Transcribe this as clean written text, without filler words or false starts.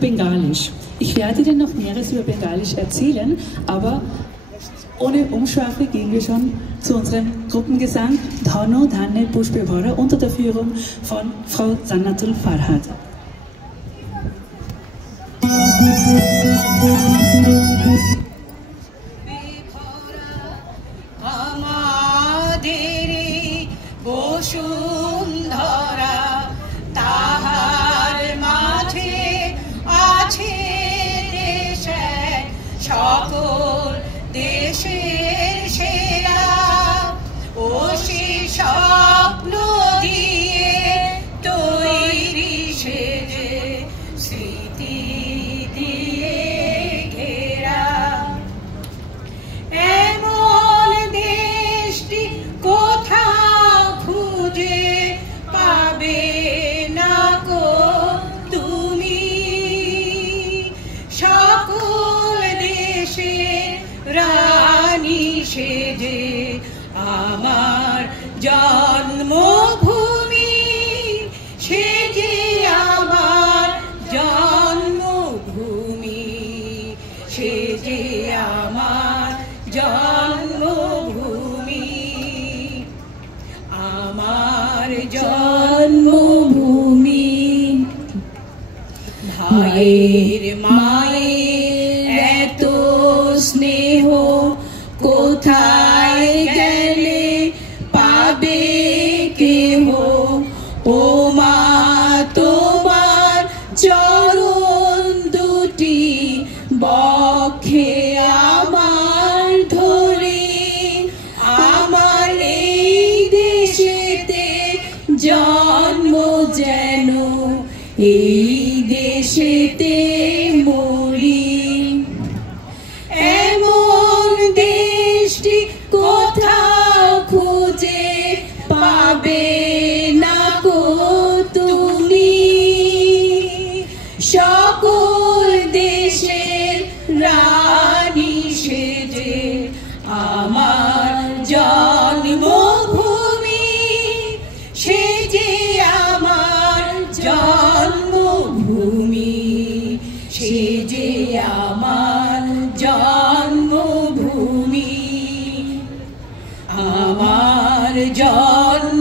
Bengalisch. Ich werde Ihnen noch Näheres über Bengalisch erzählen, aber ohne Umschweife gehen wir schon zu unserem Gruppengesang Dhano Dhane Pushpe Bhara unter der Führung von Frau Zannatul Farhad. আমার জন্মভূমি সেজে আমার জন্মভূমি সেজে আমার জন্মভূমি আমার জন্মভূমি ভাইয়ের মায়ের এত স্নেহ কোথায় গেলে পাবে কেহ ও মা তোমার চরণ দুটি বক্ষে আমার ধরে আমার এই দেশেতে জন্ম যেন এই দেশেতে মরি কোথাও খুঁজে পাবে না কো তুমি সকল দেশের রানী সেজে আমার জন্মভূমি সেজে আমার জন্মভূমি সেজে আমার জন্মভূমি আমার জন্ম